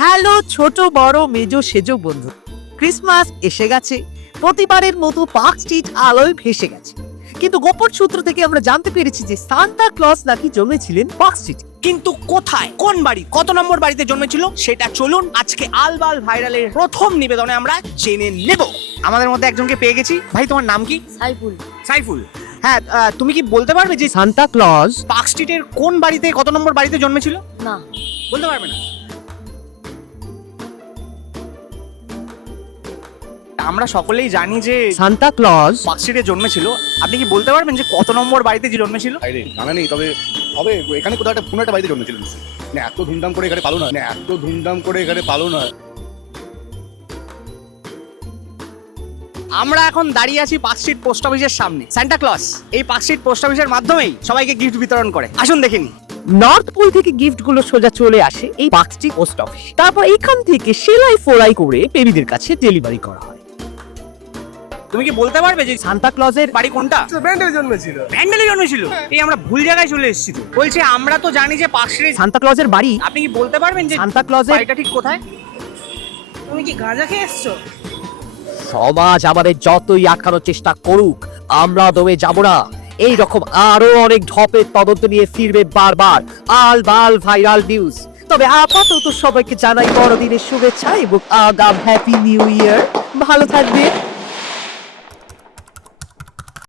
Hello ছোট বড় মেজো সেজো বন্ধু, ক্রিসমাস এসে গেছে। প্রতিবারের মতো পার্ক স্ট্রিট আলোয় ভেসে গেছে, কিন্তু গোপন সূত্র থেকে আমরা জানতে পেরেছি যে সান্তা ক্লজ নাকি জন্মেছিলেন পার্ক স্ট্রিট। কিন্তু কোথায়, কোন বাড়ি, কত নম্বর বাড়িতে জন্মেছিল সেটা চলুন আজকে আলবাল ভাইরালের প্রথম নিবেদনে আমরা জেনে নেব। আমাদের মধ্যে একজনকে পেয়ে গেছি। ভাই, তোমার নাম কি? সাইফুল। সাইফুল। হ্যাঁ, তুমি কি বলতে পারবে যে সান্তা ক্লজ পার্ক স্ট্রিটের কোন বাড়িতে, কত নম্বর বাড়িতে জন্মেছিল? না, বলতে পারবে না? আমরা সকলেই জানি যে সান্তা ক্লজ পার্ক স্ট্রিটে জন্মেছিল। আপনি কি বলতে পারবেন যে কত নম্বর বাড়িতে যে জন্মেছিল? আরে জানা নেই, তবে হবে এখানে কোথাও একটা কোনো একটা বাড়িতে জন্মেছিল নিশ্চয়ই। না এত ধুমধাম করে এখানে পালো না, না এত ধুমধাম করে এখানে পালো না। আমরা এখন দাঁড়িয়ে আছি পার্ক স্ট্রিট পোস্ট অফিসের সামনে। সান্টা ক্লজ এই পার্ক স্ট্রিট পোস্ট অফিসের মাধ্যমেই সবাইকে গিফট বিতরণ করে। আসুন দেখিনি। নর্থ পোল থেকে গিফট গুলো সোজা চলে আসে এই পার্ক স্ট্রিট পোস্ট অফিস। তারপর এইখান থেকে সেলাই ফোলাই করে বেবিদের কাছে ডেলিভারি করা হয়। তুমি কি বলতে পারবে যে সান্তা ক্লজের বাড়ি কোনটা? ব্যান্ডেলে জন্মেছিল। ব্যান্ডেলে জন্মেছিল? এই আমরা ভুল জায়গায় চলে এসেছি তো। বলছি আমরা তো জানি যে পার্ক স্ট্রিট। সান্তা ক্লজের বাড়ি। আপনি কি বলতে পারবেন যে সান্তা ক্লজের বাড়িটা ঠিক কোথায়? তুমি কি গাঁজা খেয়ে এসছো? সমাজ আমাদের যতই আটকানোর চেষ্টা করুক, আমরা দমে যাব না। এই রকম আরো অনেক ঢপের তদন্ত নিয়ে ফিরবে বারবার আলবাল ভাইরাল নিউজ। তবে আপাতত সবাইকে জানাই বড়দিনের শুভেচ্ছা এবং আগাম হ্যাপি নিউ ইয়ার। ভালো থাকবেন।